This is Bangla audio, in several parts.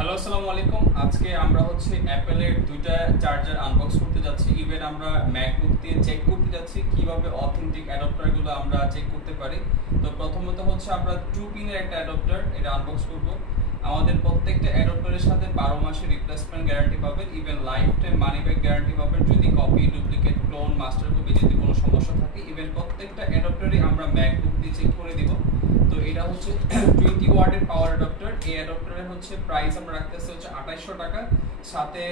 হ্যালো আসসালামু আলাইকুম। আজকে আমরা অ্যাপেলের দুইটা চার্জার আনবক্স করতে যাচ্ছি। ইভেন আমরা ম্যাকবুক দিয়ে চেক করতে যাচ্ছি কিভাবে অথেন্টিক অ্যাডাপ্টারগুলো আমরা চেক করতে পারি। তো প্রথমত আমরা 2 পিনের একটা অ্যাডাপ্টার এটা আনবক্স করব। আমাদের প্রত্যেকটা অ্যাডাপ্টারের সাথে 12 মাসের রিপ্লেসমেন্ট গ্যারান্টি পাবেন, even life time money back guarantee পাবেন যদি copy, duplicate, clone, master copy যদি কোনো সমস্যা থাকে। ইভেন প্রত্যেকটা অ্যাডাপ্টারই আমরা ম্যাকবুক দিয়ে চেক করে দিব। তো এটা 20 ওয়াটের পাওয়ার অ্যাডাপ্টার। এই অ্যাডাপ্টারের প্রাইস আমরা রাখতেছি 2800 টাকা, সাথে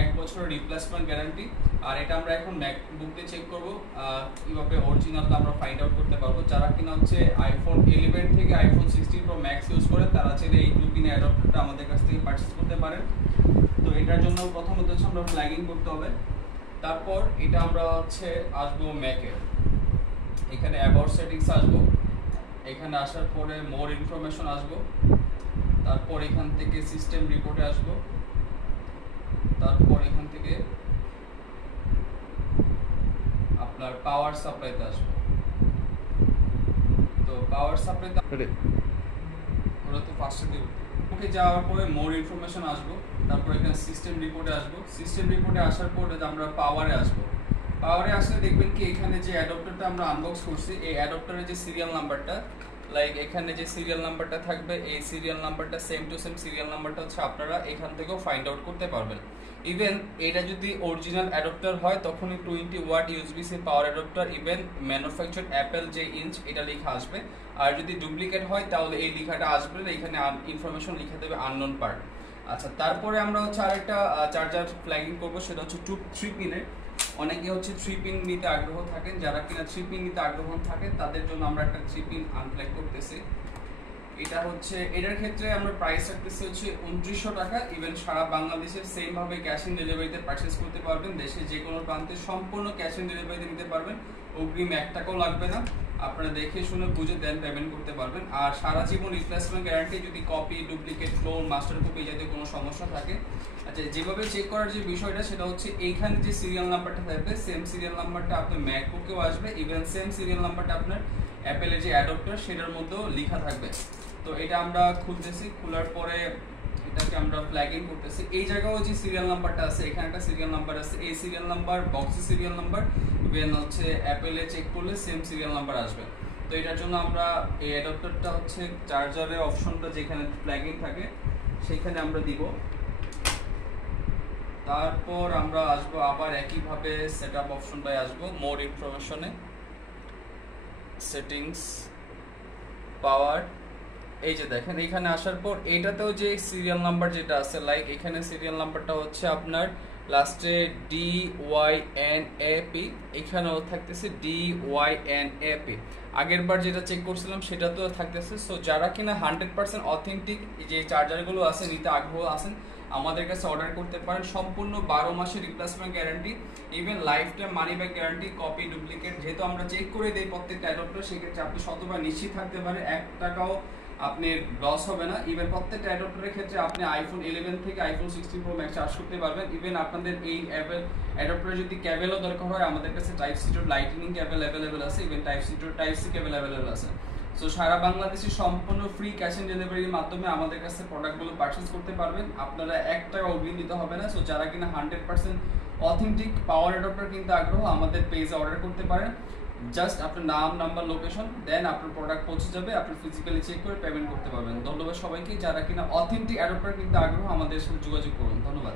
1 বছরের রিপ্লেসমেন্ট গ্যারান্টি। আর এটা আমরা এখন ম্যাকবুক দিয়ে চেক করব কিভাবে অরিজিনালটা আমরা ফাইন্ড আউট করতে পারবো। যারা কিনা আইফোন 11 থেকে আইফোন 16 প্রো ম্যাক্স ইউজ করে তারা চাইলে এই 2 পিনের অ্যাডাপ্টারটা আমাদের কাছ থেকে পারচেজ করতে পারেন। তো এটার জন্য প্রথমত আমরা ফ্ল্যাগিং করতে হবে। তারপর এটা আমরা আসবো ম্যাকে, এখানে অ্যাবাউট সেটিংস আসবো, এখানে আসার পরে মোর ইনফরমেশন আসবো, তারপর এখান থেকে সিস্টেম রিপোর্টে আসবো, তারপর এখান থেকে আপনার পাওয়ার সাপ্লাইতে আসবো। তো পাওয়ার সাপ্লাইতে ওরা তো ফার্স্টে দিব। ওকে, যাওয়ার পরে মোর ইনফরমেশন আসবো, তারপর এখানে সিস্টেম রিপোর্টে আসবো। সিস্টেম রিপোর্টে আসার পরে আমরা পাওয়ারে আসবো। পাওয়ারে আসলে দেখবেন কি এখানে যে অ্যাডাপ্টারটা আমরা আনবক্স করছি এই অ্যাডাপ্টারের যে সিরিয়াল নাম্বারটা, এখানে যে সিরিয়াল নাম্বারটা থাকবে এই সিরিয়াল নাম্বারটা সেম টু সেম সিরিয়াল নাম্বারটা আপনারা এখান থেকেও ফাইন্ড আউট করতে পারবেন। ইভেন এটা যদি অরিজিনাল অ্যাডাপ্টার হয় তখন 20 watt USB C power adapter, even manufacture Apple যে ইঞ্চ এটা লেখা আসবে। আর যদি ডুপ্লিকেট হয় তাহলে এই লেখাটা আসবে না, এখানে ইনফরমেশন লিখে দেবে আননোন পার্ট। আচ্ছা, তারপরে আমরা আরেকটা চার্জার ফ্ল্যাগিং করবো, সেটা 3 পিনের। অনেকে 3 পিন নিতে আগ্রহ থাকেন, যারা কিনা 3 পিন নিতে আগ্রহ থাকেন তাদের জন্য আমরা একটা 3 পিন আনফ্ল্যাগ করতেছি। এটা এটার ক্ষেত্রে আমরা প্রাইস রাখতেছি 2900 টাকা। ইভেন সারা বাংলাদেশের সেম ভাবে ক্যাশ অন ডেলিভারিতে পারচেজ করতে পারবেন, দেশে যে কোনো প্রান্তে সম্পূর্ণ ক্যাশ অন ডেলিভারিতে নিতে পারবেন, অগ্রিম 1 টাকাও লাগবে না। আপনারা দেখে শুনে বুঝে দেন পেমেন্ট করতে পারবেন। আর সারা জীবন রিপ্লেসমেন্ট গ্যারান্টি যদি copy, duplicate, clone, master copy জাতীয় কোনো সমস্যা থাকে। আচ্ছা, যেভাবে চেক করার যে বিষয়টা সেটা এইখানে যে সিরিয়াল নাম্বারটা থাকবে সেম সিরিয়াল নাম্বারটা আপনার ম্যাকবুকেও আসবে, ইভেন সেম সিরিয়াল নাম্বারটা আপনার অ্যাপেলের যে অ্যাডাপ্টার সেটার মধ্যেও লেখা থাকবে। তো এটা আমরা খুলতেছি, খোলার পরে এটাকে আমরা ফ্ল্যাগিং করতেছি। এই জায়গাও যে সিরিয়াল নাম্বারটা আছে, এখানে একটা সিরিয়াল নাম্বার আছে, এই সিরিয়াল নাম্বার বক্সের সিরিয়াল নাম্বার, ইভেন অ্যাপেলে চেক করলে সেম সিরিয়াল নাম্বার আসবে। তো এটার জন্য আমরা এই অ্যাডাপ্টারটা চার্জারের অপশনটা যেখানে ফ্ল্যাগিং থাকে সেখানে আমরা দিব। তারপর আমরা আসবো আবার একইভাবে সেটআপ অপশনটায় আসবো, মোর ইনফরমেশনে, সেটিংস, পাওয়ার। এই যে দেখেন এখানে আসার পর এইটাতেও যে সিরিয়াল নাম্বার যেটা আছে, এখানে সিরিয়াল নাম্বারটা আপনার লাস্টে DYNAP, এখানেও থাকতেছে DYNAP। আগের বার যেটা চেক করছিলাম সেটা তো থাকতেছে। সো যারা কিনা 100% অথেন্টিক যে চার্জারগুলো আছে নিতে আগ্রহ আছেন আমাদের কাছে অর্ডার করতে পারেন। সম্পূর্ণ 12 মাসের replacement guarantee, even life time money back guarantee, copy, duplicate যেহেতু আমরা চেক করে দিই প্রত্যেকটা অ্যাডাপ্টার, সেক্ষেত্রে আপনি শতবার নিশ্চিত থাকতে পারেন 1 টাকাও আপনি লস হবে না। ইভেন প্রত্যেকটা অ্যাডাপ্টারের ক্ষেত্রে আপনি আইফোন 11 থেকে আইফোন 16 প্রো ম্যাক্স চার্জ করতে পারবেন। ইভেন আপনাদের এই অ্যাডাপ্টারে যদি ক্যাবেলও দরকার হয় আমাদের কাছে type C to lightning cable available আছে, even type C cable available আছে। সো সারা বাংলাদেশে সম্পূর্ণ ফ্রি ক্যাশ অন ডেলিভারির মাধ্যমে আমাদের কাছে প্রোডাক্টগুলো পারচেজ করতে পারবেন, আপনারা 1 টাকা অগ্রিম দিতে হবে না। সো যারা কিনা 100% অথেন্টিক পাওয়ার অ্যাডাপ্টার কিনতে আগ্রহ আমাদের পেজে অর্ডার করতে পারেন। জাস্ট আপনার নাম, নাম্বার, লোকেশন দেন আপনার প্রোডাক্ট পৌঁছে যাবে, আপনি ফিজিক্যালি চেক করে পেমেন্ট করতে পারবেন। ধন্যবাদ সবাইকে। যারা কিনা অথেন্টিক অ্যাডাপ্টার কিনতে আগ্রহ আমাদের সাথে যোগাযোগ করুন। ধন্যবাদ।